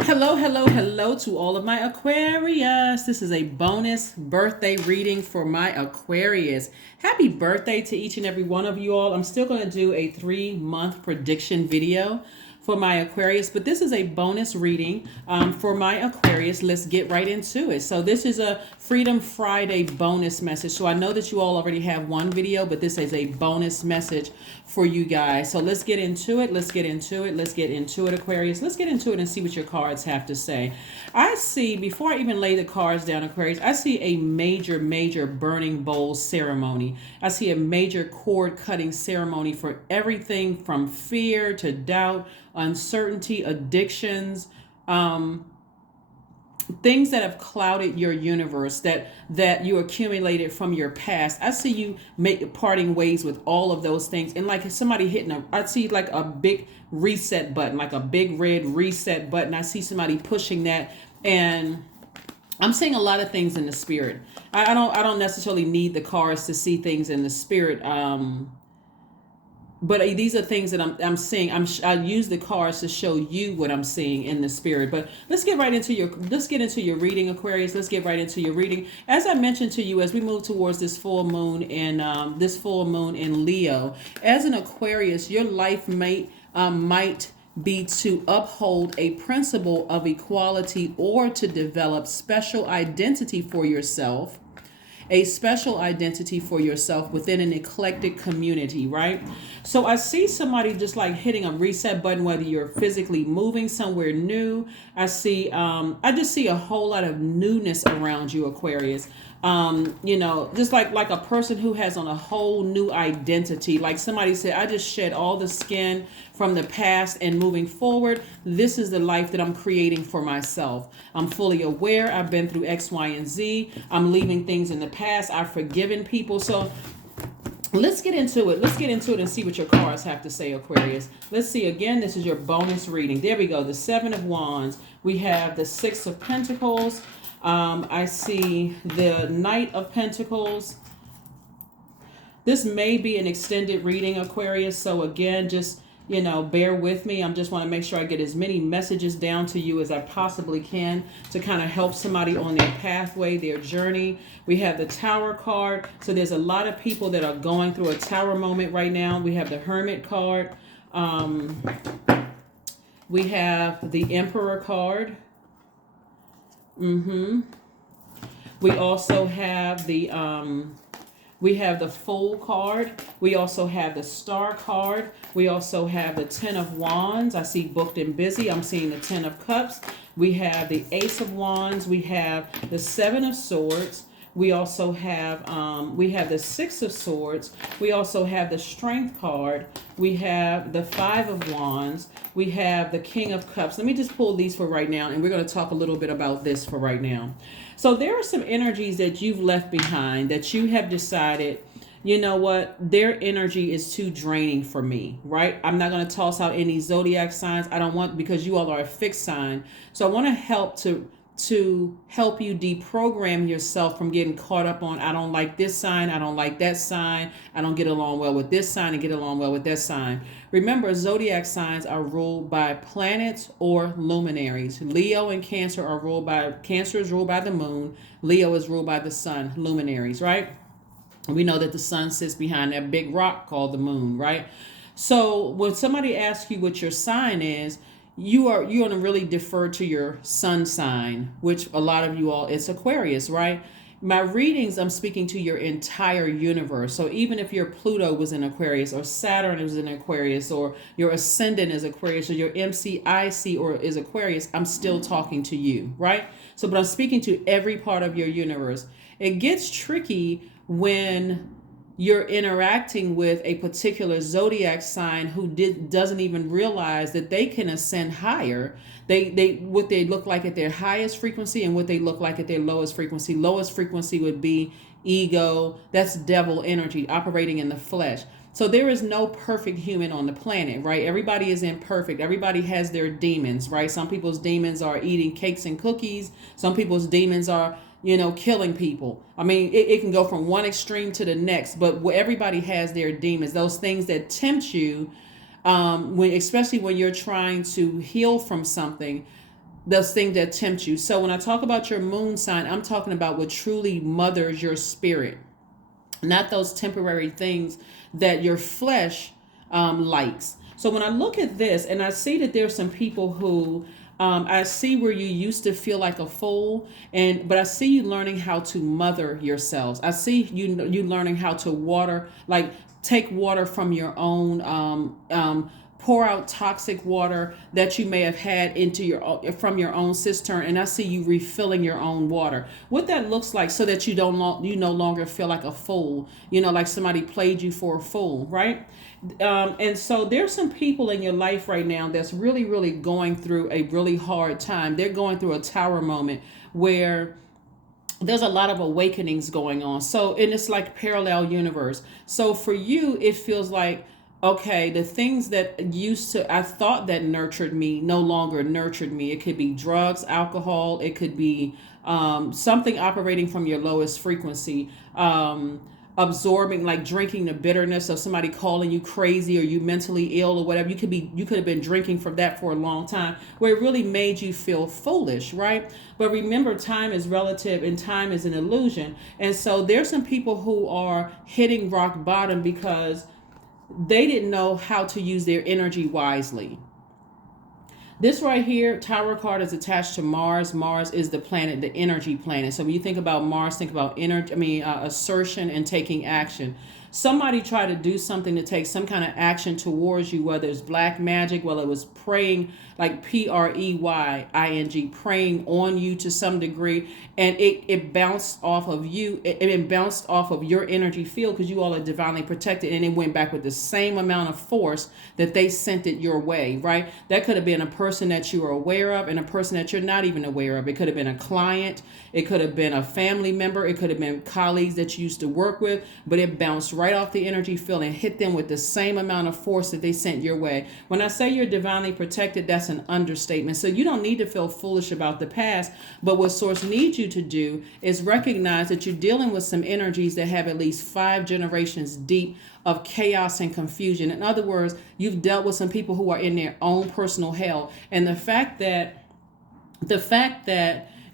Hello, hello, hello to all of my Aquarius. This is a bonus birthday reading for my Aquarius. Happy birthday to each and every one of you all. I'm still going to do a 3-month prediction video for my Aquarius, but this is a bonus reading for my Aquarius. Let's get right into it. So this is a Freedom Friday bonus message. So I know that you all already have one video, but this is a bonus message for you guys. So let's get into it. Let's get into it. Let's get into it, Aquarius. Let's get into it and see what your cards have to say. I see, before I even lay the cards down, Aquarius, I see a major burning bowl ceremony. I see a major cord cutting ceremony for everything from fear to doubt, uncertainty, addictions, things that have clouded your universe that you accumulated from your past. I see you parting ways with all of those things, and like somebody hitting I see like a big reset button, like a big red reset button. I see somebody pushing that, and I'm seeing a lot of things in the spirit. I don't necessarily need the cards to see things in the spirit. But these are things that I'm seeing. I use the cards to show you what I'm seeing in the spirit. But let's get into your reading, Aquarius. Let's get right into your reading. As I mentioned to you, as we move towards this full moon in Leo, as an Aquarius, your life might be to uphold a principle of equality or to develop special identity for yourself, a special identity for yourself within an eclectic community, right? So I see somebody just like hitting a reset button, whether you're physically moving somewhere new. I just see a whole lot of newness around you, Aquarius. Just like a person who has on a whole new identity. Like somebody said, I just shed all the skin from the past, and moving forward, this is the life that I'm creating for myself. I'm fully aware. I've been through X, Y, and Z. I'm leaving things in the past. I've forgiven people. So let's get into it. Let's get into it and see what your cards have to say, Aquarius. Let's see. Again, this is your bonus reading. There we go. The 7 of Wands. We have the 6 of Pentacles. I see the Knight of Pentacles. This may be an extended reading, Aquarius. So again, just, bear with me. I just want to make sure I get as many messages down to you as I possibly can to kind of help somebody on their pathway, their journey. We have the Tower card. So there's a lot of people that are going through a Tower moment right now. We have the Hermit card. We have the Emperor card. We also have the Fool card. We also have the Star card. We also have the 10 of Wands. I see booked and busy. I'm seeing the 10 of Cups. We have the Ace of Wands. We have the 7 of Swords. We also have the 6 of Swords. We also have the Strength card. We have the 5 of Wands. We have the King of Cups. Let me just pull these for right now, and we're going to talk a little bit about this for right now. So there are some energies that you've left behind that you have decided, you know what, their energy is too draining for me, right? I'm not going to toss out any zodiac signs. I don't want, because you all are a fixed sign. So I want to help you deprogram yourself from getting caught up on, I don't like this sign, I don't like that sign, I don't get along well with this sign and get along well with that sign. Remember, zodiac signs are ruled by planets or luminaries. Leo and Cancer Cancer is ruled by the moon, Leo is ruled by the sun, luminaries, right? We know that the sun sits behind that big rock called the moon, right? So when somebody asks you what your sign is, you're going to really defer to your sun sign, which a lot of you all, it's Aquarius, right? My readings, I'm speaking to your entire universe. So even if your Pluto was in Aquarius, or Saturn was in Aquarius, or your ascendant is Aquarius, or your MCIC or is Aquarius, I'm still talking to you, right? So, but I'm speaking to every part of your universe. It gets tricky when you're interacting with a particular zodiac sign who doesn't even realize that they can ascend higher. What they look like at their highest frequency and what they look like at their lowest frequency. Lowest frequency would be ego. That's devil energy operating in the flesh. So there is no perfect human on the planet, right? Everybody is imperfect. Everybody has their demons, right? Some people's demons are eating cakes and cookies. Some people's demons are killing people. I mean, it can go from one extreme to the next, but everybody has their demons, those things that tempt you, especially when you're trying to heal from something. those things that tempt you. So when I talk about your moon sign, I'm talking about what truly mothers your spirit, not those temporary things that your flesh likes. So when I look at this and I see that there's some people who I see where you used to feel like a fool, but I see you learning how to mother yourselves. I see you learning how to water, like take water from your own, pour out toxic water that you may have had into from your own cistern, and I see you refilling your own water. What that looks like, so that you you no longer feel like a fool, like somebody played you for a fool, right? And so there's some people in your life right now that's really, really going through a really hard time. They're going through a tower moment where there's a lot of awakenings going on. So, and it's like parallel universe. So for you, it feels like, okay, the things that I thought that nurtured me no longer nurtured me. It could be drugs, alcohol. It could be something operating from your lowest frequency. Absorbing, like drinking the bitterness of somebody calling you crazy or you mentally ill or whatever. You could have been drinking from that for a long time, where it really made you feel foolish, right? But remember, time is relative and time is an illusion. And so there's some people who are hitting rock bottom because they didn't know how to use their energy wisely. This right here, Tower card, is attached to Mars. Mars is the planet, the energy planet. So when you think about Mars, think about energy, assertion and taking action. Somebody tried to do something to take some kind of action towards you, whether it's black magic, whether it was preying, like PREYING, preying on you to some degree, and it bounced off of you. It bounced off of your energy field because you all are divinely protected, and it went back with the same amount of force that they sent it your way, right? That could have been a person that you are aware of and a person that you're not even aware of. It could have been a client. It could have been a family member. It could have been colleagues that you used to work with, but it bounced right off the energy field and hit them with the same amount of force that they sent your way. When I say you're divinely protected, that's an understatement. So you don't need to feel foolish about the past, but what Source needs you to do is recognize that you're dealing with some energies that have at least 5 generations deep of chaos and confusion. In other words, you've dealt with some people who are in their own personal hell, and the fact that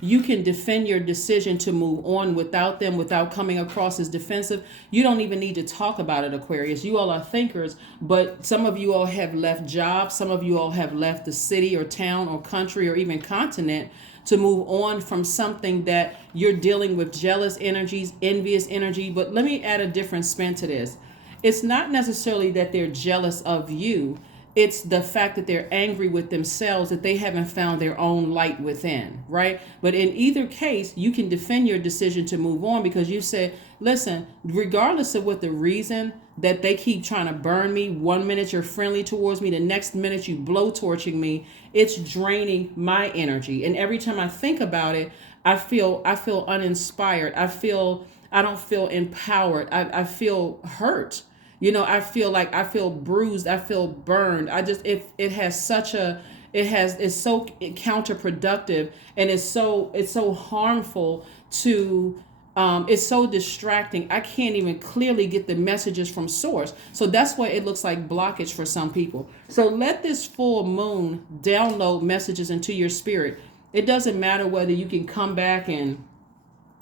you can defend your decision to move on without them, without coming across as defensive. You don't even need to talk about it, Aquarius. You all are thinkers, but some of you all have left jobs. Some of you all have left the city or town or country or even continent to move on from something that you're dealing with, jealous energies, envious energy. But let me add a different spin to this. It's not necessarily that they're jealous of you. It's the fact that they're angry with themselves, that they haven't found their own light within, right? But in either case, you can defend your decision to move on because you said, listen, regardless of what the reason that they keep trying to burn me, 1 minute you're friendly towards me, the next minute you blowtorching me, it's draining my energy. And every time I think about it, I feel uninspired. I don't feel empowered. I feel hurt. I feel bruised. I feel burned. It's so counterproductive, and it's so harmful to, it's so distracting. I can't even clearly get the messages from Source. So that's why it looks like blockage for some people. So let this full moon download messages into your spirit. It doesn't matter whether you can come back and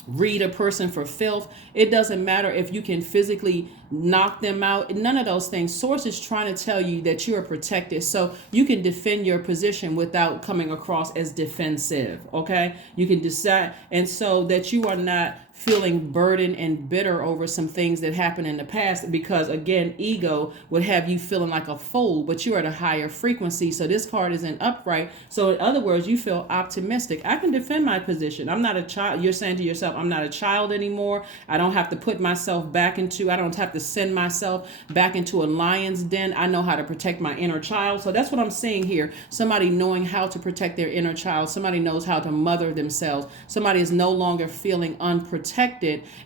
read a person for filth. It doesn't matter if you can physically knock them out. None of those things. Source is trying to tell you that you are protected, so you can defend your position without coming across as defensive. Okay, you can decide, and so that you are not feeling burdened and bitter over some things that happened in the past, because again, ego would have you feeling like a fool, but you're at a higher frequency. So this card isn't upright. So in other words, you feel optimistic. I can defend my position. I'm not a child. You're saying to yourself, I'm not a child anymore. I don't have to put myself I don't have to send myself back into a lion's den. I know how to protect my inner child. So that's what I'm seeing here. Somebody knowing how to protect their inner child. Somebody knows how to mother themselves. Somebody is no longer feeling unprotected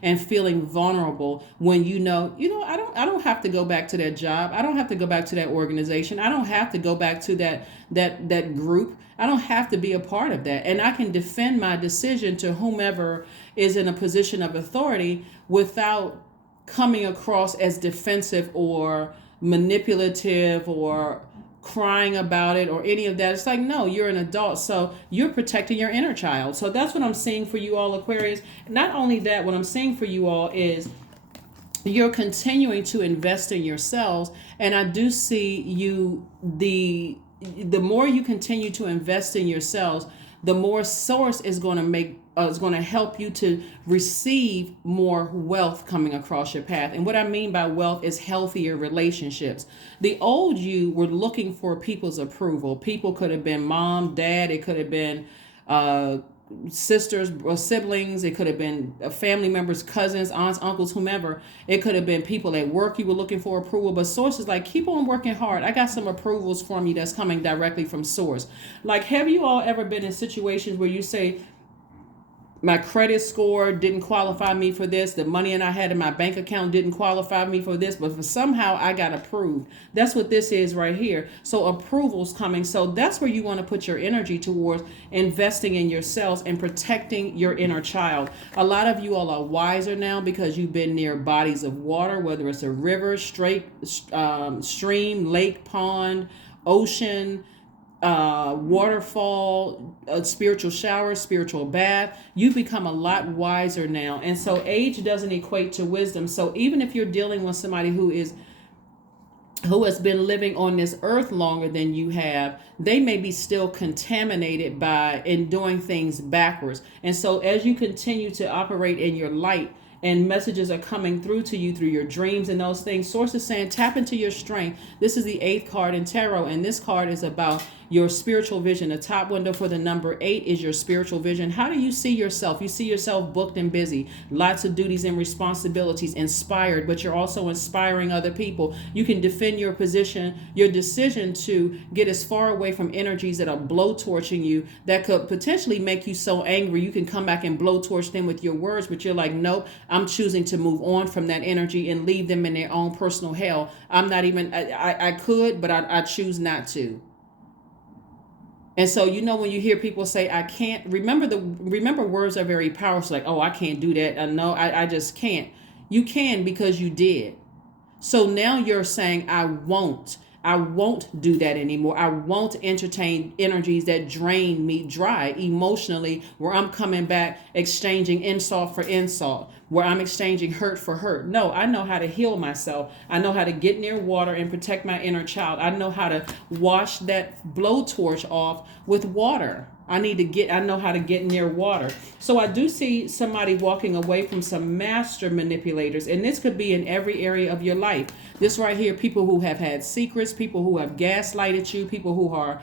and feeling vulnerable when I don't have to go back to that job. I don't have to go back to that organization. I don't have to go back to that group. I don't have to be a part of that. And I can defend my decision to whomever is in a position of authority without coming across as defensive or manipulative or crying about it or any of that. It's like, no, you're an adult, so you're protecting your inner child. So that's what I'm seeing for you all, Aquarius. Not only that, what I'm seeing for you all is you're continuing to invest in yourselves, and I do see you, the more you continue to invest in yourselves, the more source is going to make is going to help you to receive more wealth coming across your path. And what I mean by wealth is healthier relationships. The old you were looking for people's approval. People could have been mom, dad, it could have been sisters or siblings, it could have been family members, cousins, aunts, uncles, whomever. It could have been people at work you were looking for approval. But source is like, keep on working hard. I got some approvals from you that's coming directly from source. Like, have you all ever been in situations where you say, my credit score didn't qualify me for this, the money I had in my bank account didn't qualify me for this, but somehow I got approved? That's what this is right here. So approval's coming. So that's where you want to put your energy towards, investing in yourselves and protecting your inner child. A lot of you all are wiser now because you've been near bodies of water, whether it's a river, stream, lake, pond, ocean, waterfall, a spiritual shower, spiritual bath. You become a lot wiser now. And so age doesn't equate to wisdom. So even if you're dealing with somebody who has been living on this earth longer than you have, they may be still contaminated by and doing things backwards. And so as you continue to operate in your light, and messages are coming through to you through your dreams and those things, source is saying, tap into your strength. This is the 8th card in tarot, and this card is about your spiritual vision. The top window for the number 8 is your spiritual vision. How do you see yourself? You see yourself booked and busy, lots of duties and responsibilities, inspired, but you're also inspiring other people. You can defend your position, your decision to get as far away from energies that are blowtorching you, that could potentially make you so angry. You can come back and blowtorch them with your words, but you're like, nope, I'm choosing to move on from that energy and leave them in their own personal hell. I'm not even, I could, but I choose not to. And so, when you hear people say, I can't, remember words are very powerful. Like, oh, I can't do that. No, I just can't. You can, because you did. So now you're saying, I won't do that anymore. I won't entertain energies that drain me dry emotionally, where I'm coming back exchanging insult for insult, where I'm exchanging hurt for hurt. No, I know how to heal myself. I know how to get near water and protect my inner child. I know how to wash that blowtorch off with water. I know how to get near water. So I do see somebody walking away from some master manipulators, and this could be in every area of your life. This right here, people who have had secrets, people who have gaslighted you, people who are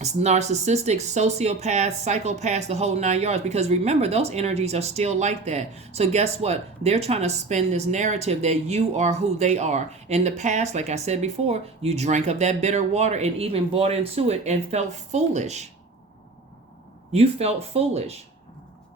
narcissistic, sociopaths, psychopaths, the whole 9 yards. Because remember, those energies are still like that. So guess what? They're trying to spin this narrative that you are who they are. In the past, like I said before, you drank of that bitter water and even bought into it and felt foolish. You felt foolish,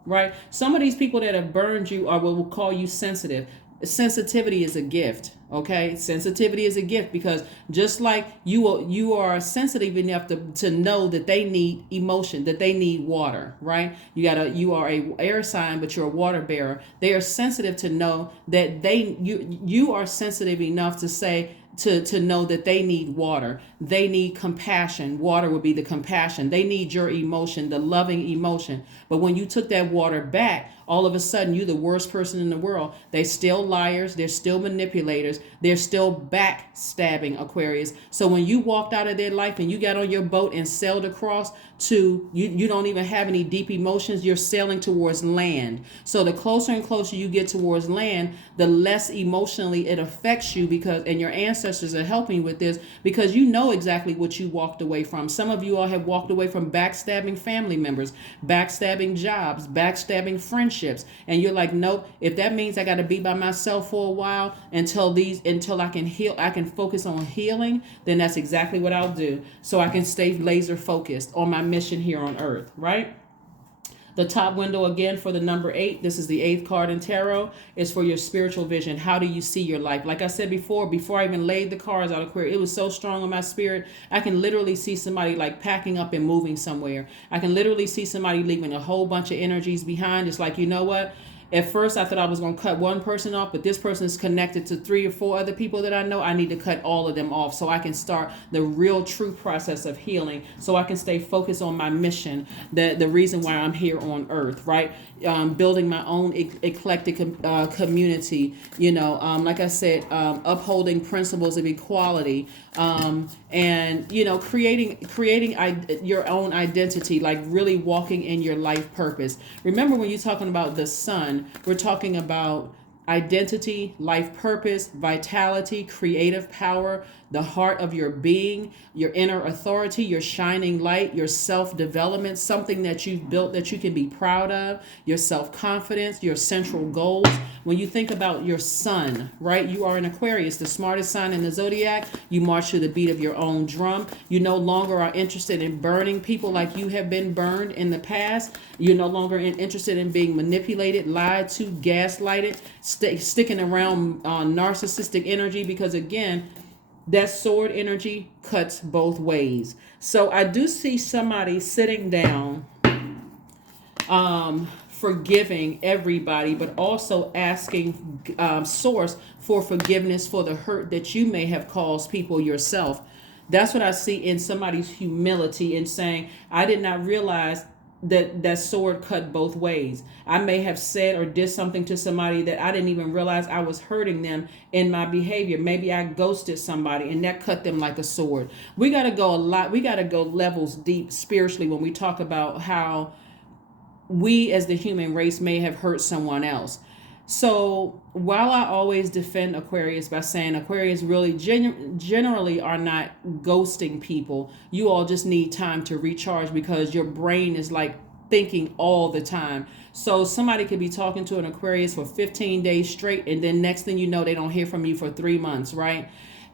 right? Some of these people that have burned you are what we'll call you sensitive. Sensitivity is a gift, okay? Sensitivity is a gift, because just like you are sensitive enough to know that they need emotion, that they need water, right? You are a air sign, but you're a water bearer. They are sensitive to know that you are sensitive enough to say, to know that they need water. They need compassion. Water would be the compassion. They need your emotion, the loving emotion. But when you took that water back, all of a sudden you're the worst person in the world. They're still liars. They're still manipulators. They're still backstabbing, Aquarius. So when you walked out of their life and you got on your boat and sailed across to, you don't even have any deep emotions. You're sailing towards land. So the closer and closer you get towards land, the less emotionally it affects you, and your ancestors are helping with this, because you know exactly what you walked away from. Some of you all have walked away from backstabbing family members, backstabbing jobs, backstabbing friendships. And you're like, nope, if that means I got to be by myself for a while until I can heal, I can focus on healing, then that's exactly what I'll do. So I can stay laser focused on my mission here on earth, right? The top window again for the number 8, this is the 8th card in tarot, is for your spiritual vision. How do you see your life? Like I said before I even laid the cards out of Aquarius, it was so strong in my spirit. I can literally see somebody like packing up and moving somewhere. I can literally see somebody leaving a whole bunch of energies behind. It's like, you know what? At first, I thought I was going to cut one person off, but this person is connected to 3 or 4 other people that I know. I need to cut all of them off so I can start the real true process of healing, so I can stay focused on my mission, the reason why I'm here on earth, right? Building my own eclectic community, like I said, upholding principles of equality, and creating your own identity, like really walking in your life purpose. Remember, when you're talking about the sun, we're talking about identity, life purpose, vitality, creative power, the heart of your being, your inner authority, your shining light, your self-development, something that you've built that you can be proud of, your self-confidence, your central goals. When you think about your sun, right? You are an Aquarius, the smartest sign in the Zodiac. You march to the beat of your own drum. You no longer are interested in burning people like you have been burned in the past. You're no longer interested in being manipulated, lied to, gaslighted, sticking around narcissistic energy, because again, that sword energy cuts both ways. So I do see somebody sitting down, forgiving everybody, but also asking source for forgiveness for the hurt that you may have caused people yourself. That's what I see in somebody's humility and saying, I did not realize that sword cut both ways. I may have said or did something to somebody that I didn't even realize I was hurting them in my behavior. Maybe I ghosted somebody and that cut them like a sword. We got to go levels deep spiritually when we talk about how we as the human race may have hurt someone else. So while I always defend Aquarius by saying Aquarius really generally are not ghosting people, you all just need time to recharge because your brain is like thinking all the time. So somebody could be talking to an Aquarius for 15 days straight, and then next thing you know, they don't hear from you for 3 months, right?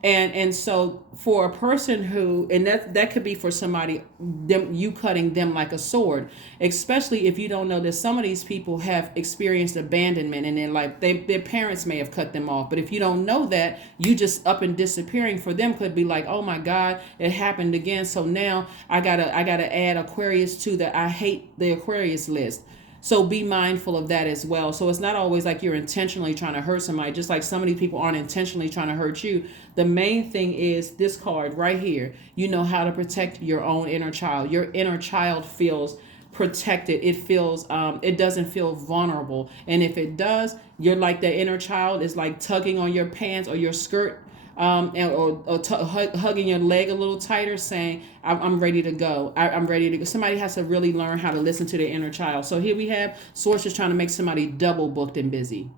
And so for a person who, and that could be for somebody, you cutting them like a sword, especially if you don't know that some of these people have experienced abandonment in their life. Their parents may have cut them off, but if you don't know that, you just up and disappearing for them could be like, oh my God, it happened again. So now I gotta add Aquarius to the I hate the Aquarius list. So be mindful of that as well. So it's not always like you're intentionally trying to hurt somebody, just like some of these people aren't intentionally trying to hurt you. The main thing is this card right here. You know how to protect your own inner child. Your inner child feels protected. It feels, it doesn't feel vulnerable. And if it does, you're like the inner child is like tugging on your pants or your skirt, hugging your leg a little tighter, saying, I'm ready to go. I'm ready to go. Somebody has to really learn how to listen to their inner child. So here we have Source is trying to make somebody double booked and busy.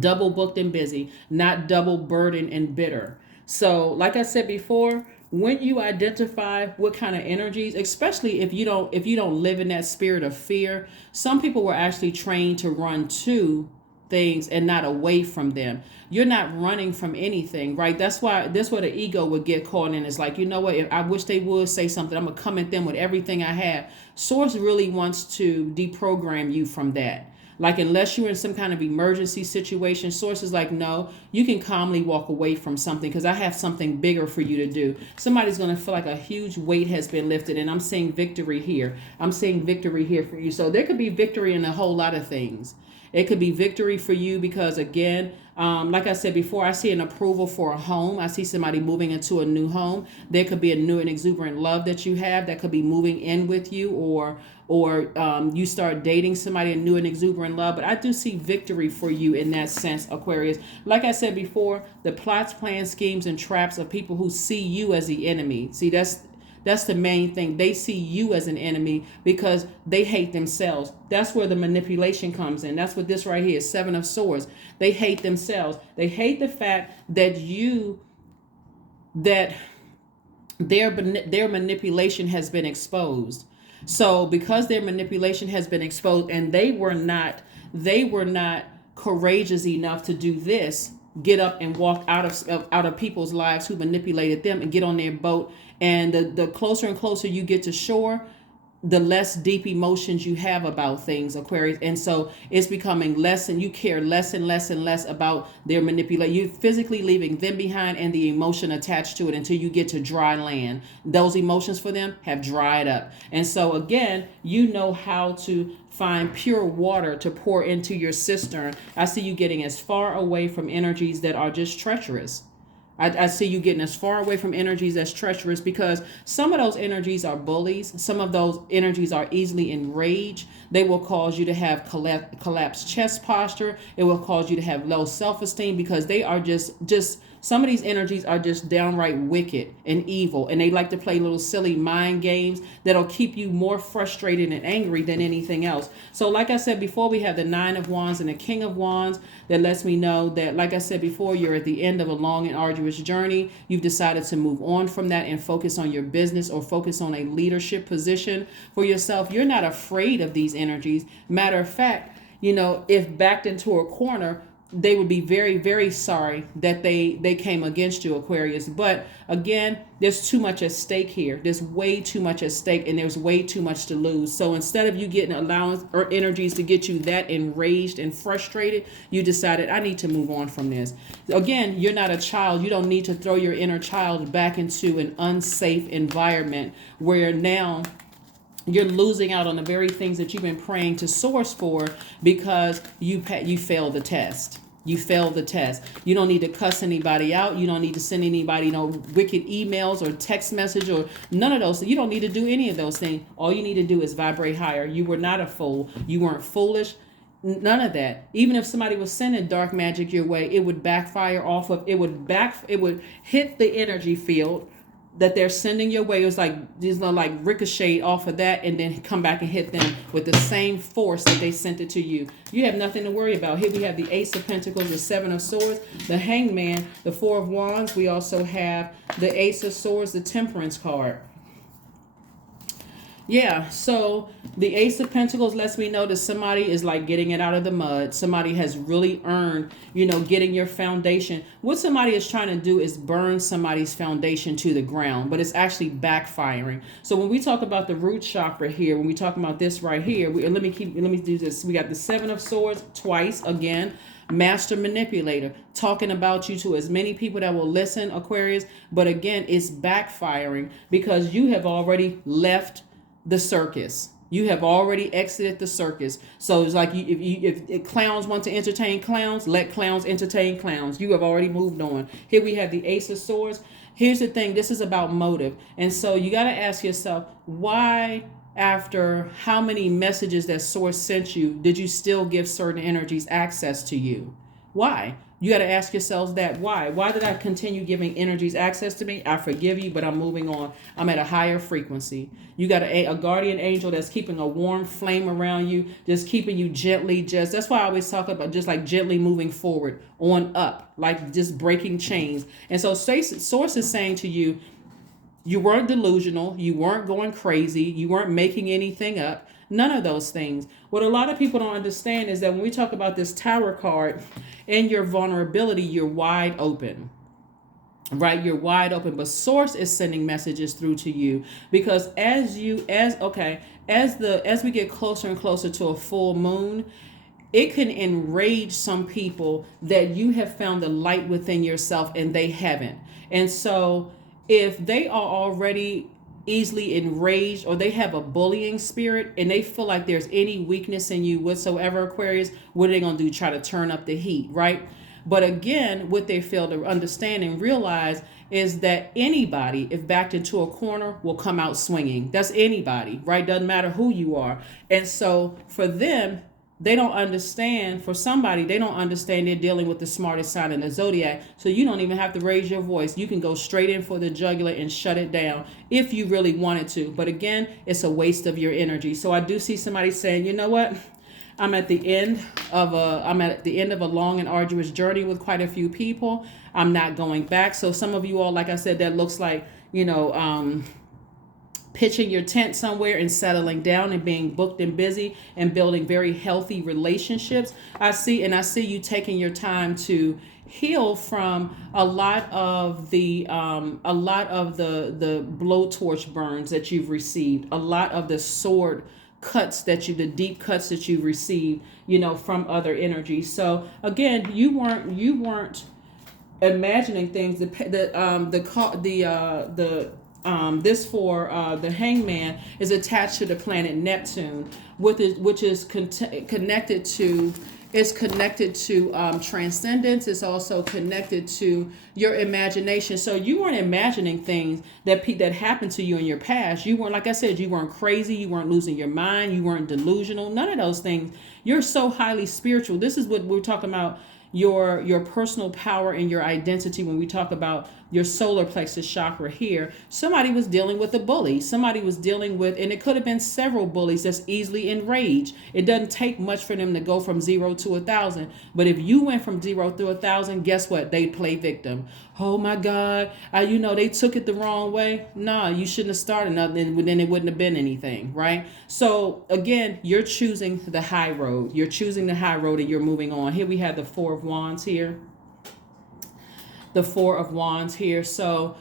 Double booked and busy, not double burdened and bitter. So like I said before, when you identify what kind of energies, especially if you don't live in that spirit of fear, some people were actually trained to run to things and not away from them. You're not running from anything, right? That's where the ego would get caught in. It's like, you know what, if I wish they would say something, I'm gonna come at them with everything I have. Source really wants to deprogram you from that. Like, unless you're in some kind of emergency situation, Source is like, no, you can calmly walk away from something because I have something bigger for you to do. Somebody's going to feel like a huge weight has been lifted, and I'm seeing victory here. I'm seeing victory here for you. So there could be victory in a whole lot of things. It could be victory for you because, again, like I said before, I see an approval for a home. I see somebody moving into a new home. There could be a new and exuberant love that you have that could be moving in with you, or you start dating somebody, a new and exuberant love. But I do see victory for you in that sense, Aquarius. Like I said before, the plots, plans, schemes, and traps of people who see you as the enemy. See, that's the main thing. They see you as an enemy because they hate themselves. That's where the manipulation comes in. That's what this right here is, 7 of Swords. They hate themselves. They hate the fact that their manipulation has been exposed. So because their manipulation has been exposed and they were not courageous enough to do this, get up and walk out of people's lives who manipulated them and get on their boat. And the closer and closer you get to shore, the less deep emotions you have about things, Aquarius. And so it's becoming less, and you care less and less and less about their manipulation. You're physically leaving them behind and the emotion attached to it until you get to dry land. Those emotions for them have dried up. And so again, you know how to find pure water to pour into your cistern. I see you getting as far away from energies that are just treacherous. I see you getting as far away from energies that's treacherous, because some of those energies are bullies. Some of those energies are easily enraged. They will cause you to have collapsed chest posture. It will cause you to have low self-esteem, because they are just some of these energies are just downright wicked and evil, and they like to play little silly mind games that'll keep you more frustrated and angry than anything else. So like I said before, we have the Nine of Wands and the King of Wands. That lets me know that, like I said before, you're at the end of a long and arduous journey. You've decided to move on from that and focus on your business, or focus on a leadership position for yourself. You're not afraid of these energies. Matter of fact, if backed into a corner, they would be very, very sorry that they came against you, Aquarius. But again, there's too much at stake here. There's way too much at stake, and there's way too much to lose. So instead of you getting allowance or energies to get you that enraged and frustrated, you decided, I need to move on from this. Again, you're not a child. You don't need to throw your inner child back into an unsafe environment where now you're losing out on the very things that you've been praying to source for, because you failed the test. You failed the test. You don't need to cuss anybody out. You don't need to send anybody wicked emails or text message or none of those. You don't need to do any of those things. All you need to do is vibrate higher. You were not a fool. You weren't foolish. None of that. Even if somebody was sending dark magic your way, it would backfire off of, it would hit the energy field that they're sending your way. It was like ricochet off of that, and then come back and hit them with the same force that they sent it to you. You have nothing to worry about. Here we have the Ace of Pentacles, the Seven of Swords, the Hangman, the Four of Wands. We also have the Ace of Swords, the Temperance card. Yeah, so the Ace of Pentacles lets me know that somebody is like getting it out of the mud. Somebody has really earned, getting your foundation. What somebody is trying to do is burn somebody's foundation to the ground, but it's actually backfiring. So when we talk about the root chakra here, when we talk about this right here, let me do this. We got the Seven of Swords twice again. Master manipulator, talking about you to as many people that will listen, Aquarius. But again, it's backfiring because you have already left the circus. You have already exited the circus. So it's like if clowns want to entertain clowns, let clowns entertain clowns. You have already moved on. Here we have the Ace of Swords. Here's the thing. This is about motive. And so you got to ask yourself, why, after how many messages that source sent you, did you still give certain energies access to you? Why? You got to ask yourselves that. Why did I continue giving energies access to me? I forgive you, but I'm moving on. I'm at a higher frequency. You got a guardian angel that's keeping a warm flame around you, just keeping you gently. That's why I always talk about just like gently moving forward on up, like just breaking chains. And so source is saying to you, you weren't delusional. You weren't going crazy. You weren't making anything up. None of those things. What a lot of people don't understand is that when we talk about this Tower card and your vulnerability, you're wide open, right? You're wide open, but source is sending messages through to you because as we get closer and closer to a full moon, it can enrage some people that you have found the light within yourself and they haven't. And so if they are already easily enraged or they have a bullying spirit and they feel like there's any weakness in you whatsoever, Aquarius, what are they going to do? Try to turn up the heat, right? But again, what they fail to understand and realize is that anybody, if backed into a corner, will come out swinging. That's anybody, right? Doesn't matter who you are. And so for them, they don't understand. For somebody, they don't understand they're dealing with the smartest sign in the Zodiac. So you don't even have to raise your voice. You can go straight in for the jugular and shut it down if you really wanted to. But again, it's a waste of your energy. So I do see somebody saying, you know what? I'm at the end of a long and arduous journey with quite a few people. I'm not going back. So some of you all, like I said, that looks like, pitching your tent somewhere and settling down and being booked and busy and building very healthy relationships. I see you taking your time to heal from a lot of the blowtorch burns that you've received, a lot of the sword cuts the deep cuts that you received, from other energies. So again, you weren't imagining things. This for the hangman is attached to the planet Neptune, which is connected to. It's connected to transcendence. It's also connected to your imagination. So you weren't imagining things that happened to you in your past. You weren't, like I said, you weren't crazy. You weren't losing your mind. You weren't delusional. None of those things. You're so highly spiritual. This is what we're talking about. Your personal power and your identity. When we talk about your solar plexus chakra here, somebody was dealing with a bully. Somebody was dealing with, and it could have been several bullies that's easily enraged. It doesn't take much for them to go from 0 to 1,000. But if you went from 0 to 1,000, guess what? They'd play victim. Oh my God, they took it the wrong way. Nah, you shouldn't have started nothing. Then it wouldn't have been anything, right? So again, you're choosing the high road. You're choosing the high road and you're moving on. Here we have the Four of Wands here. The Four of Wands here. So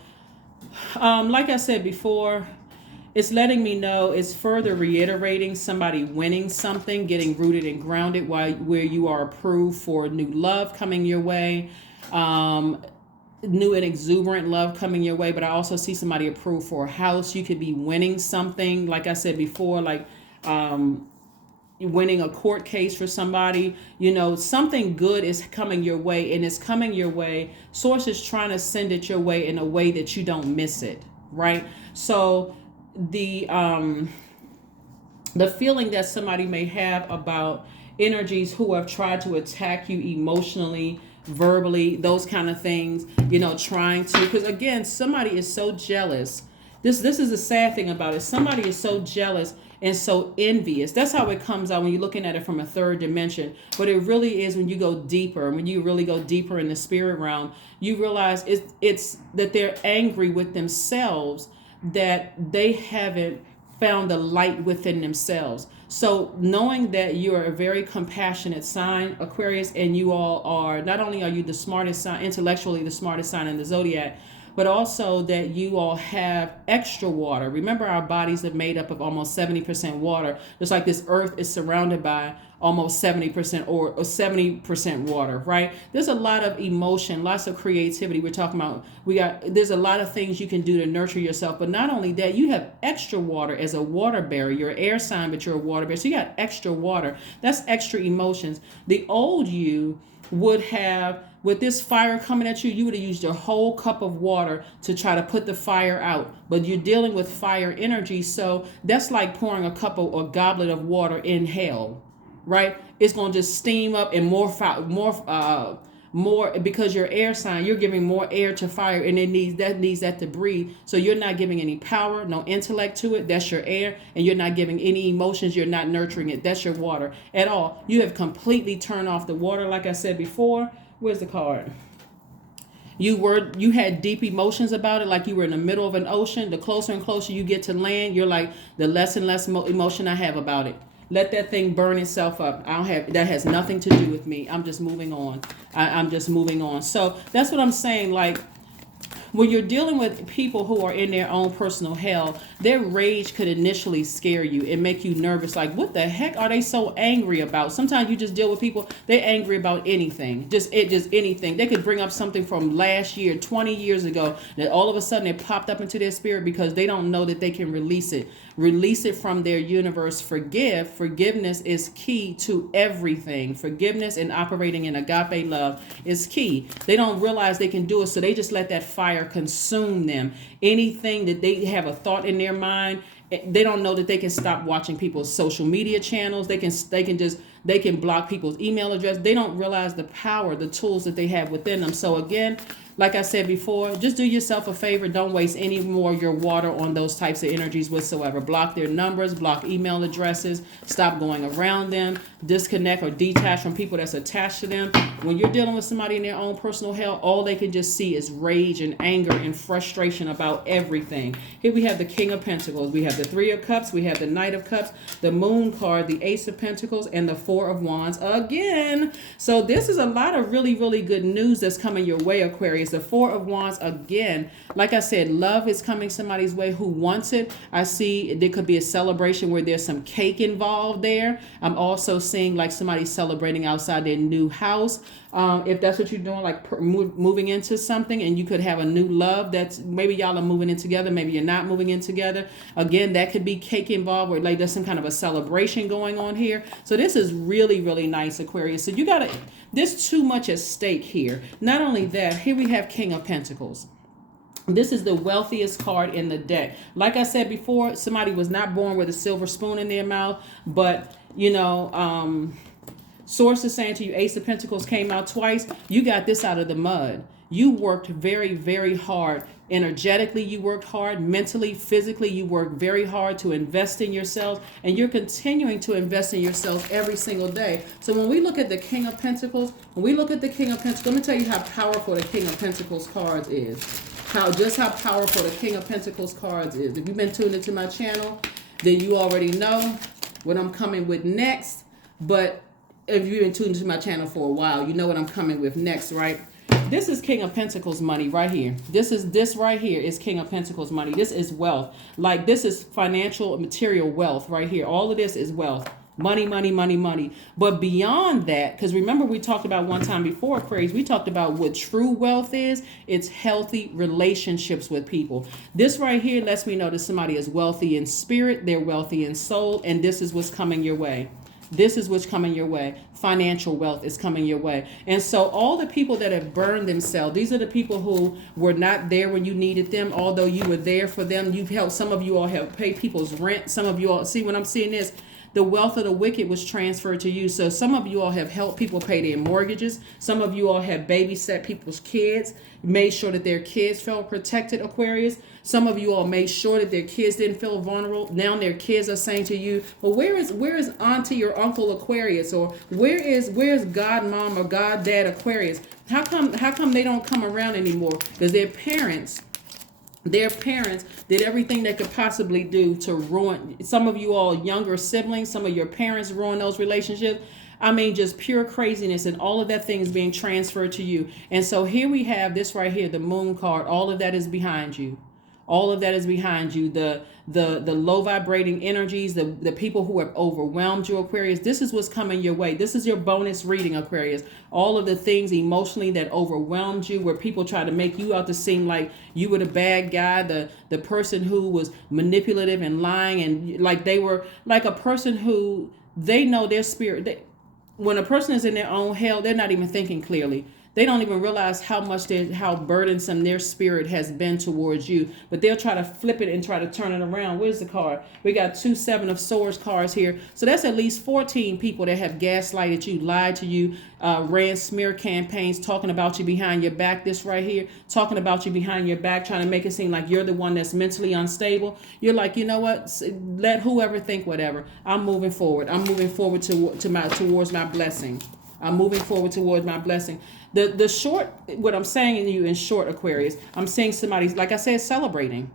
like I said before, it's letting me know, it's further reiterating somebody winning something, getting rooted and grounded where you are approved for new love coming your way, new and exuberant love coming your way. But I also see somebody approved for a house. You could be winning something, like I said before, like winning a court case for somebody. Something good is coming your way, and it's coming your way. Source is trying to send it your way in a way that you don't miss it, right? So the feeling that somebody may have about energies who have tried to attack you emotionally, verbally, those kind of things, trying to, because again, somebody is so jealous. This is the sad thing about it. Somebody is so jealous and so envious. That's how it comes out when you're looking at it from a third dimension. But it really is when you go deeper, when you really go deeper in the spirit realm, you realize it's that they're angry with themselves, that they haven't found the light within themselves. So knowing that you are a very compassionate sign, Aquarius, and you all are, not only are you the smartest sign, intellectually the smartest sign in the zodiac, but also that you all have extra water. Remember, our bodies are made up of almost 70% water. Just like this earth is surrounded by almost 70% or 70% water, right? There's a lot of emotion, lots of creativity. We're talking about, there's a lot of things you can do to nurture yourself. But not only that, you have extra water as a water bearer. You're an air sign, but you're a water bearer. So you got extra water. That's extra emotions. The old you would have, with this fire coming at you, you would have used your whole cup of water to try to put the fire out. But you're dealing with fire energy, so that's like pouring a cup or goblet of water in hell, right? It's going to just steam up and more, because you're air sign, you're giving more air to fire, and it needs that to breathe. So you're not giving any power, no intellect to it. That's your air, and you're not giving any emotions. You're not nurturing it. That's your water at all. You have completely turned off the water, like I said before. Where's the card? You had deep emotions about it, like you were in the middle of an ocean. The closer and closer you get to land, you're like, the less and less emotion I have about it. Let that thing burn itself up. That has nothing to do with me. I'm just moving on. I'm just moving on. So that's what I'm saying. Like, when you're dealing with people who are in their own personal hell, their rage could initially scare you and make you nervous. Like, what the heck are they so angry about? Sometimes you just deal with people, they're angry about anything. Just anything. They could bring up something from last year, 20 years ago, that all of a sudden it popped up into their spirit because they don't know that they can release it. Release it from their universe. Forgiveness is key to everything. Forgiveness and operating in agape love is key. They don't realize they can do it, so they just let that fire consume them. Anything that they have a thought in their mind, they don't know that they can stop watching people's social media channels. They can block people's email address. They don't realize the power, the tools that they have within them. So again, Like I said before, just do yourself a favor. Don't waste any more of your water on those types of energies whatsoever. Block their numbers, block email addresses, stop going around them, disconnect or detach from people that's attached to them. When you're dealing with somebody in their own personal hell, all they can just see is rage and anger and frustration about everything. Here we have the King of Pentacles. We have the Three of Cups. We have the Knight of Cups, the Moon card, the Ace of Pentacles, and the Four of Wands again. So this is a lot of really, really good news that's coming your way, Aquarius. The Four of Wands again. Like I said, love is coming somebody's way who wants it. I see there could be a celebration where there's some cake involved there. I'm also seeing like somebody celebrating outside their new house. If that's what you're doing, like moving into something, and you could have a new love that's maybe y'all are moving in together, maybe you're not moving in together. Again, that could be cake involved, or like there's some kind of a celebration going on here. So this is really, really nice, Aquarius. So you gotta, there's too much at stake here. Not only that, here we have King of Pentacles. This is the wealthiest card in the deck. Like I said before, somebody was not born with a silver spoon in their mouth, but you know, Source is saying to you, Ace of Pentacles came out twice. You got this out of the mud. You worked very, very hard. Energetically, you worked hard. Mentally, physically, you worked very hard to invest in yourself. And you're continuing to invest in yourself every single day. So when we look at the King of Pentacles, let me tell you how powerful the King of Pentacles cards is. How powerful the King of Pentacles cards is. If you've been tuned into my channel, then you already know what I'm coming with next. But if you've been tuned to my channel for a while, you know what I'm coming with next, right? This is King of Pentacles money right here. This right here is King of Pentacles money. This is wealth. Like this is financial, material wealth right here. All of this is wealth. Money, money, money, money. But beyond that, because remember we talked about one time before, Aquarius, we talked about what true wealth is. It's healthy relationships with people. This right here lets me know that somebody is wealthy in spirit, they're wealthy in soul, and this is what's coming your way. This is what's coming your way. Financial wealth is coming your way. And so all the people that have burned themselves, these are the people who were not there when you needed them, although you were there for them. You've helped, some of you all have paid people's rent. Some of you all, see when I'm seeing this, the wealth of the wicked was transferred to you. So some of you all have helped people pay their mortgages. Some of you all have babysat people's kids, made sure that their kids felt protected, Aquarius. Some of you all made sure that their kids didn't feel vulnerable. Now their kids are saying to you, well, where is auntie or uncle Aquarius? Or where's godmom or goddad Aquarius? How come they don't come around anymore? Because their parents did everything they could possibly do to ruin. Some of you all younger siblings, some of your parents ruined those relationships. I mean, just pure craziness, and all of that thing is being transferred to you. And so here we have this right here, the Moon card. All of that is behind you. All of that is behind you. The low vibrating energies, the people who have overwhelmed you, Aquarius. This is what's coming your way. This is your bonus reading, Aquarius. All of the things emotionally that overwhelmed you, where people try to make you out to seem like you were the bad guy, the person who was manipulative and lying, and like they were like a person who they know their spirit. When a person is in their own hell, they're not even thinking clearly. They don't even realize how burdensome their spirit has been towards you. But they'll try to flip it and try to turn it around. Where's the card? We got 2 7 of Swords cards here. So that's at least 14 people that have gaslighted you, lied to you, ran smear campaigns, talking about you behind your back. This right here, talking about you behind your back, trying to make it seem like you're the one that's mentally unstable. You're like, you know what? Let whoever think whatever. I'm moving forward. I'm moving forward towards my blessing. I'm moving forward towards my blessing. The short, what I'm saying to you in short, Aquarius, I'm seeing somebody, like I said, celebrating.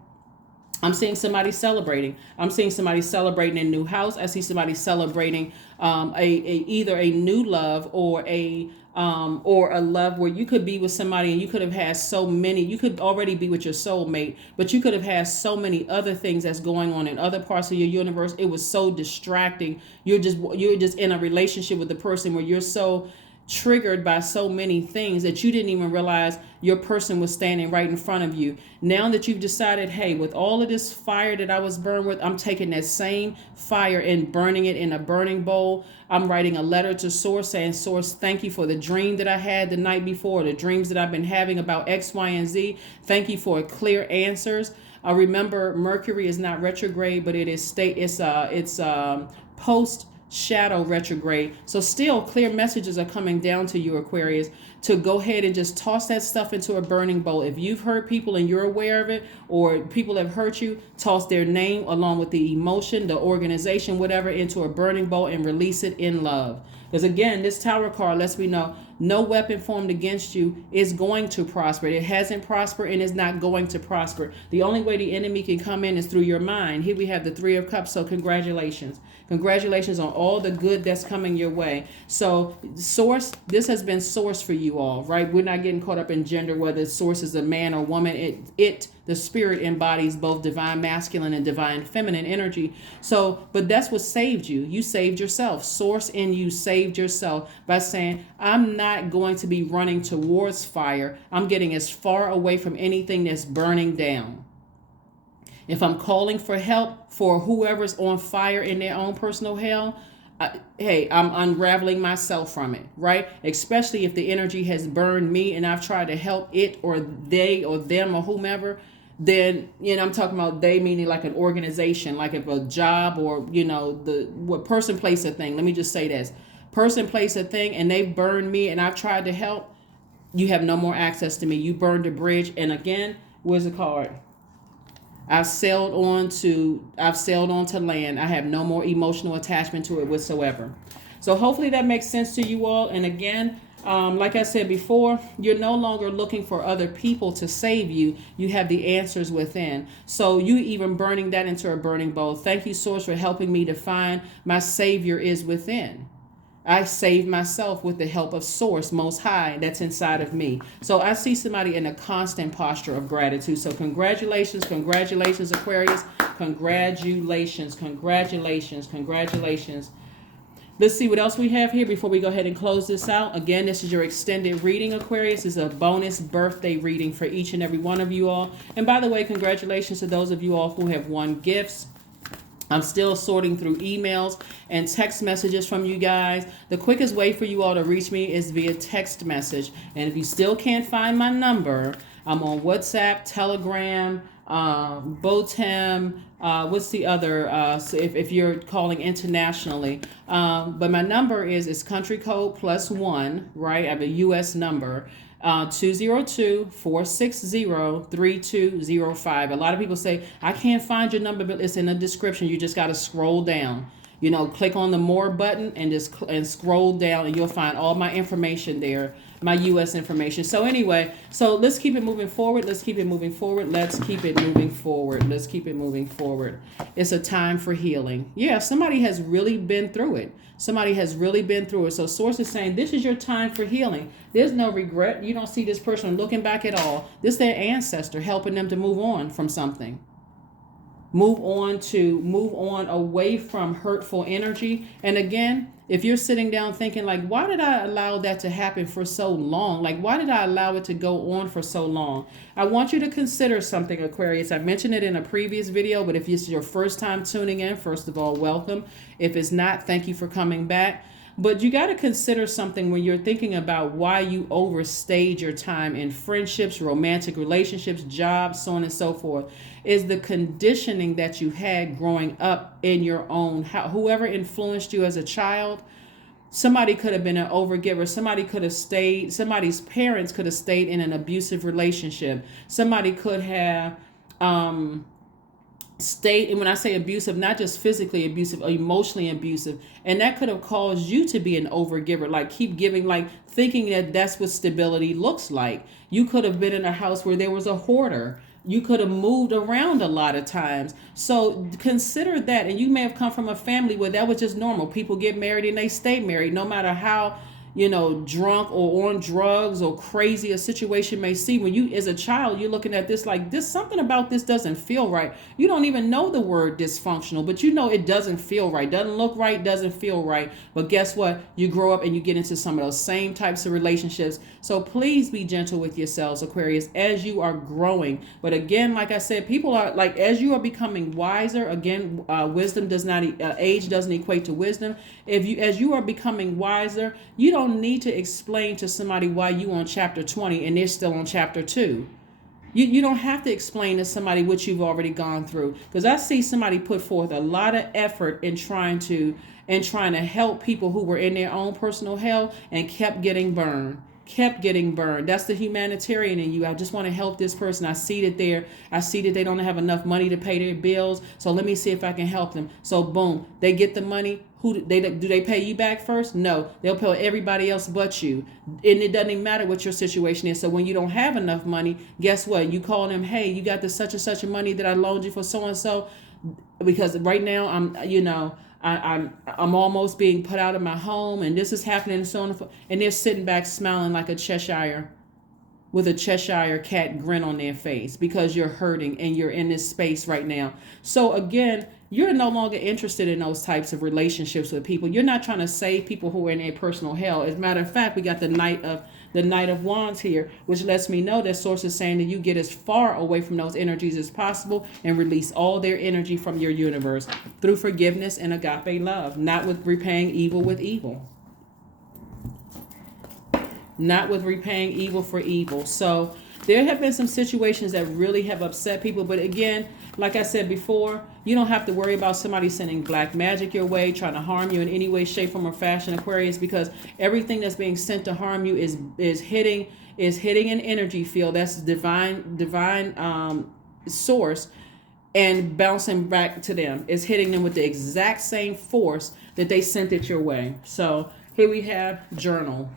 I'm seeing somebody celebrating. I'm seeing somebody celebrating a new house. I see somebody celebrating either a new love or a love where you could be with somebody and you could have had so many. You could already be with your soulmate, but you could have had so many other things that's going on in other parts of your universe. It was so distracting. You're just in a relationship with the person where you're so triggered by so many things that you didn't even realize your person was standing right in front of you. Now that you've decided, hey, with all of this fire that I was burned with, I'm taking that same fire and burning it in a burning bowl. I'm writing a letter to Source saying, Source, thank you for the dream that I had the night before, the dreams that I've been having about X, Y, and Z. Thank you for clear answers. Remember, Mercury is not retrograde, but it is post shadow retrograde. So still clear messages are coming down to you, Aquarius, to go ahead and just toss that stuff into a burning bowl. If you've hurt people and you're aware of it, or people have hurt you, toss their name along with the emotion, the organization, whatever, into a burning bowl and release it in love. Because again, this Tower card lets me know no weapon formed against you is going to prosper. It hasn't prospered and is not going to prosper. The only way the enemy can come in is through your mind. Here we have the Three of Cups, so congratulations. Congratulations on all the good that's coming your way. So source, this has been source for you all, right? We're not getting caught up in gender, whether source is a man or woman. The spirit embodies both divine masculine and divine feminine energy. So, but that's what saved you. You saved yourself. Source in you saved yourself by saying, I'm not going to be running towards fire. I'm getting as far away from anything that's burning down. If I'm calling for help for whoever's on fire in their own personal hell, hey, I'm unraveling myself from it, right? Especially if the energy has burned me and I've tried to help it or they or them or whomever, then, I'm talking about they meaning like an organization, like if a job or, what person place a thing. Let me just say this. Person place a thing and they burned me and I've tried to help. You have no more access to me. You burned a bridge. And again, where's the card? I've sailed on to land. I have no more emotional attachment to it whatsoever. So hopefully that makes sense to you all. And again, like I said before, you're no longer looking for other people to save you. You have the answers within. So you even burning that into a burning bowl. Thank you, Source, for helping me to find my savior is within. I saved myself with the help of Source, Most High, that's inside of me. So I see somebody in a constant posture of gratitude. So congratulations, Aquarius. Congratulations. Let's see what else we have here before we go ahead and close this out. Again, this is your extended reading, Aquarius. This is a bonus birthday reading for each and every one of you all. And by the way, congratulations to those of you all who have won gifts. I'm still sorting through emails and text messages from you guys. The quickest way for you all to reach me is via text message. And if you still can't find my number, I'm on WhatsApp, Telegram, Botem, what's the other, so if you're calling internationally. But my number is country code +1, right? I have a U.S. number. 202-460-3205. A lot of people say, I can't find your number, but it's in the description. You just got to scroll down. Click on the more button and scroll down and you'll find all my information there, my U.S. information. So anyway, so let's keep it moving forward. It's a time for healing. Yeah, somebody has really been through it. So Source is saying, this is your time for healing. There's no regret. You don't see this person looking back at all. This is their ancestor helping them to move on from something. Move on away from hurtful energy. And again, if you're sitting down thinking like, why did I allow that to happen for so long? Like, why did I allow it to go on for so long? I want you to consider something, Aquarius. I mentioned it in a previous video, but if it's your first time tuning in, first of all, welcome. If it's not, thank you for coming back. But you got to consider something when you're thinking about why you overstayed your time in friendships, romantic relationships, jobs, so on and so forth, is the conditioning that you had growing up in your own house. Whoever influenced you as a child, somebody could have been an overgiver. Somebody's parents could have stayed in an abusive relationship. Somebody could have state, and when I say abusive, not just physically abusive, emotionally abusive, and that could have caused you to be an overgiver, like keep giving, like thinking that that's what stability looks like. You could have been in a house where there was a hoarder. You could have moved around a lot of times. So consider that. And you may have come from a family where that was just normal. People get married and they stay married, no matter how drunk or on drugs or crazy a situation may seem. When you, as a child, you're looking at this like, this, something about this doesn't feel right. You don't even know the word dysfunctional, but it doesn't feel right, doesn't look right, doesn't feel right. But guess what? You grow up and you get into some of those same types of relationships. So please be gentle with yourselves, Aquarius, as you are growing. But again, like I said, people are like, as you are becoming wiser, again, wisdom does not, age doesn't equate to wisdom. As you are becoming wiser, you don't need to explain to somebody why you on chapter 20 and they're still on chapter 2. You don't have to explain to somebody what you've already gone through, because I see somebody put forth a lot of effort in trying to help people who were in their own personal hell and kept getting burned. That's the humanitarian in you. I just want to help this person. I see that they don't have enough money to pay their bills, so let me see if I can help them. So boom, they get the money. Do they pay you back first? No, they'll pay everybody else but you. And it doesn't even matter what your situation is. So when you don't have enough money, guess what? You call them, hey, you got this such and such a money that I loaned you for so and so, because right now I'm almost being put out of my home, and this is happening, and so on, and they're sitting back smiling like a Cheshire cat grin on their face, because you're hurting and you're in this space right now. So again, you're no longer interested in those types of relationships with people. You're not trying to save people who are in a personal hell. As a matter of fact, we got the Knight of Wands here, which lets me know that Source is saying that you get as far away from those energies as possible and release all their energy from your universe through forgiveness and agape love, not with repaying evil with evil. Not with repaying evil for evil. So there have been some situations that really have upset people. But again, like I said before, you don't have to worry about somebody sending black magic your way, trying to harm you in any way, shape, form, or fashion, Aquarius, because everything that's being sent to harm you is hitting an energy field that's divine source, and bouncing back to them. It's hitting them with the exact same force that they sent it your way. So here we have journal.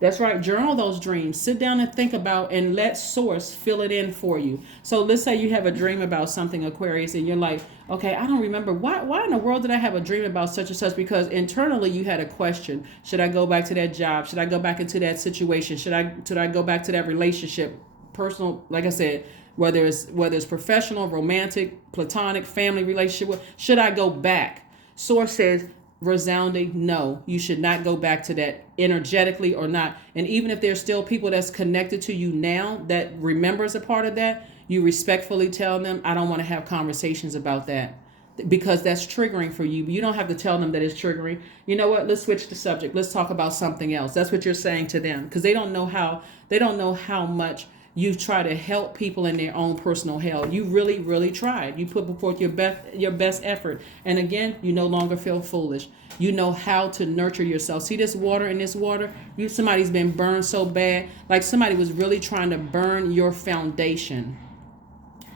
That's right. Journal those dreams. Sit down and think about, and let Source fill it in for you. So let's say you have a dream about something, Aquarius, and you're like, okay, I don't remember. Why in the world did I have a dream about such and such? Because internally you had a question. Should I go back to that job? Should I go back into that situation? Should I go back to that relationship? Personal, like I said, whether it's professional, romantic, platonic, family relationship, should I go back? Source says, resounding no, you should not go back to that, energetically or not. And even if there's still people that's connected to you now that remembers a part of that, you respectfully tell them, I don't want to have conversations about that, because that's triggering for you. But you don't have to tell them that it's triggering. You know what, let's switch the subject, let's talk about something else. That's what you're saying to them, because they don't know how much you try to help people in their own personal hell. You really, really tried. You put forth your best effort. And again, you no longer feel foolish. You know how to nurture yourself. See this water in this water? Somebody's been burned so bad. Like somebody was really trying to burn your foundation.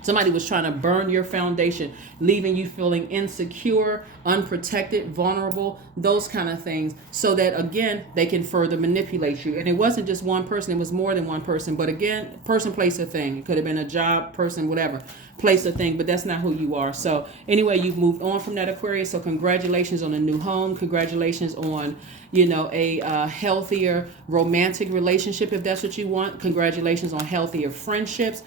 Somebody was trying to burn your foundation, leaving you feeling insecure, unprotected, vulnerable, those kind of things, so that, again, they can further manipulate you. And it wasn't just one person, it was more than one person. But again, person, place, a thing. It could have been a job, person, whatever. Place, a thing, but that's not who you are. So anyway, you've moved on from that, Aquarius. So congratulations on a new home. Congratulations on, a healthier romantic relationship, if that's what you want. Congratulations on healthier friendships.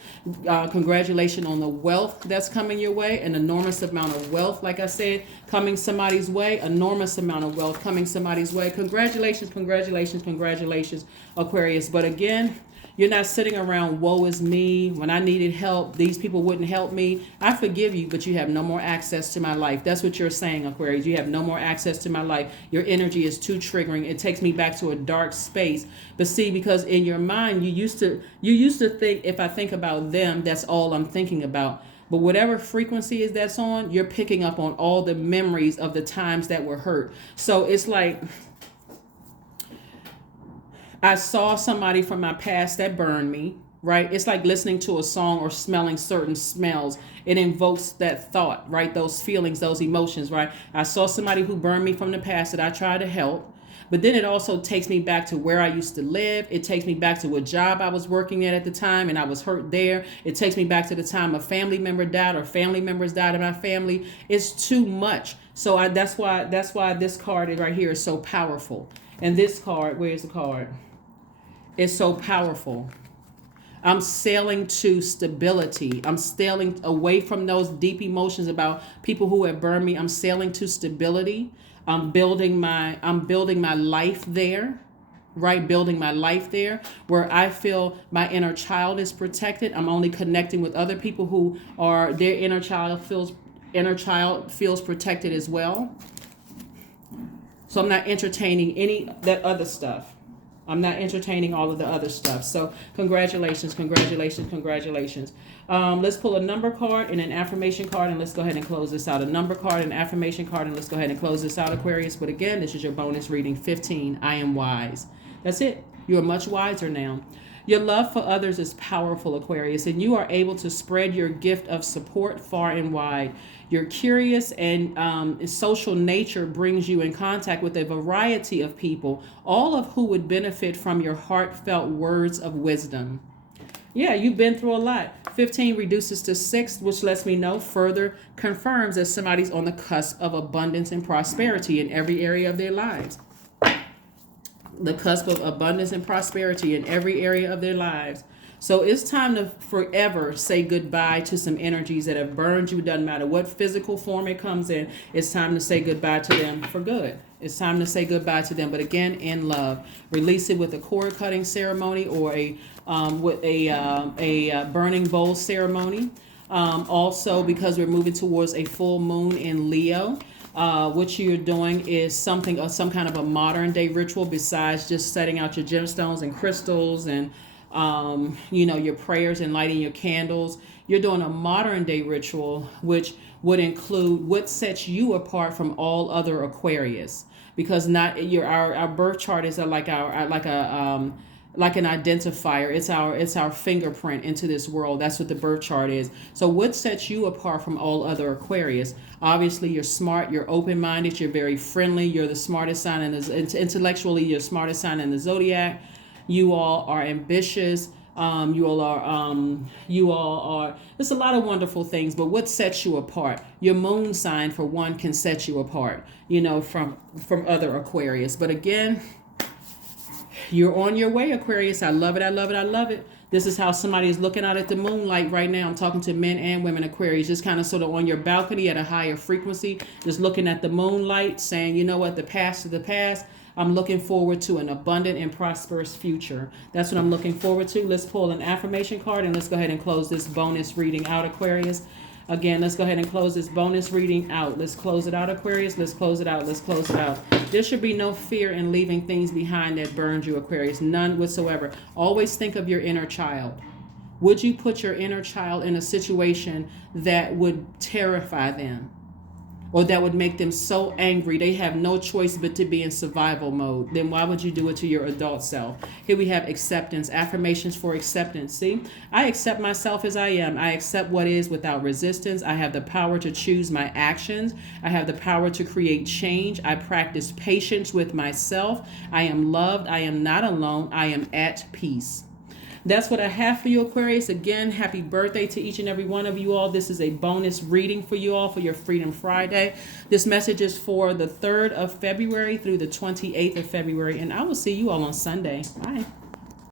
Congratulations on the wealth that's coming your way. An enormous amount of wealth, like I said, coming somebody's way. Enormous amount of wealth coming somebody's way. Congratulations, congratulations, congratulations, Aquarius. But again, you're not sitting around, woe is me, when I needed help, these people wouldn't help me. I forgive you, but you have no more access to my life. That's what you're saying, Aquarius. You have no more access to my life. Your energy is too triggering. It takes me back to a dark space. But see, because in your mind, you used to think, if I think about them, that's all I'm thinking about. But whatever frequency is that's on, you're picking up on all the memories of the times that were hurt. So it's like, I saw somebody from my past that burned me, right? It's like listening to a song or smelling certain smells. It invokes that thought, right? Those feelings, those emotions, right? I saw somebody who burned me from the past that I tried to help. But then it also takes me back to where I used to live. It takes me back to what job I was working at the time, and I was hurt there. It takes me back to the time a family member died or family members died in my family. It's too much. So that's why this card right here is so powerful. And this card, where's the card? It's so powerful. I'm sailing to stability. I'm sailing away from those deep emotions about people who have burned me. I'm sailing to stability. I'm building my life there, right? Building my life there where I feel my inner child is protected. I'm only connecting with other people who are, their inner child feels protected as well. So I'm not entertaining any that other stuff. I'm not entertaining all of the other stuff. So congratulations, congratulations, congratulations. Let's pull a number card and an affirmation card, and let's go ahead and close this out. A number card, an affirmation card, and let's go ahead and close this out, Aquarius. But again, this is your bonus reading, 15. I am wise. That's it. You are much wiser now. Your love for others is powerful, Aquarius, and you are able to spread your gift of support far and wide. Your curious and social nature brings you in contact with a variety of people, all of who would benefit from your heartfelt words of wisdom. Yeah, you've been through a lot. 15 reduces to 6, which lets me know, further confirms that somebody's on the cusp of abundance and prosperity in every area of their lives. The cusp of abundance and prosperity in every area of their lives. So it's time to forever say goodbye to some energies that have burned you. Doesn't matter what physical form it comes in. It's time to say goodbye to them for good. It's time to say goodbye to them, but again, in love. Release it with a cord cutting ceremony or a burning bowl ceremony. Also, because we're moving towards a full moon in Leo. What you're doing is some kind of a modern day ritual besides just setting out your gemstones and crystals and your prayers and lighting your candles. You're doing a modern day ritual, which would include what sets you apart from all other Aquarius, because our birth chart is like an identifier. It's our fingerprint into this world. That's what the birth chart is. So what sets you apart from all other Aquarius? Obviously, you're smart, you're open-minded, you're very friendly, you're the smartest sign intellectually, you're the smartest sign in the Zodiac. You all are ambitious. You all are, there's a lot of wonderful things, but what sets you apart? Your moon sign, for one, can set you apart, from other Aquarius. But again, you're on your way, Aquarius. I love it. I love it. I love it. This is how somebody is looking out at the moonlight right now. I'm talking to men and women, Aquarius, just kind of sort of on your balcony at a higher frequency, just looking at the moonlight, saying, you know what, the past is the past. I'm looking forward to an abundant and prosperous future. That's what I'm looking forward to. Let's pull an affirmation card and let's go ahead and close this bonus reading out, Aquarius. Again, let's go ahead and close this bonus reading out. Let's close it out, Aquarius. Let's close it out. Let's close it out. There should be no fear in leaving things behind that burned you, Aquarius. None whatsoever. Always think of your inner child. Would you put your inner child in a situation that would terrify them? Or that would make them so angry they have no choice but to be in survival mode? Then why would you do it to your adult self? Here we have acceptance, affirmations for acceptance. See, I accept myself as I am. I accept what is without resistance. I have the power to choose my actions. I have the power to create change. I practice patience with myself. I am loved. I am not alone. I am at peace. That's what I have for you, Aquarius. Again, happy birthday to each and every one of you all. This is a bonus reading for you all for your Freedom Friday. This message is for the 3rd of February through the 28th of February, and I will see you all on Sunday. Bye.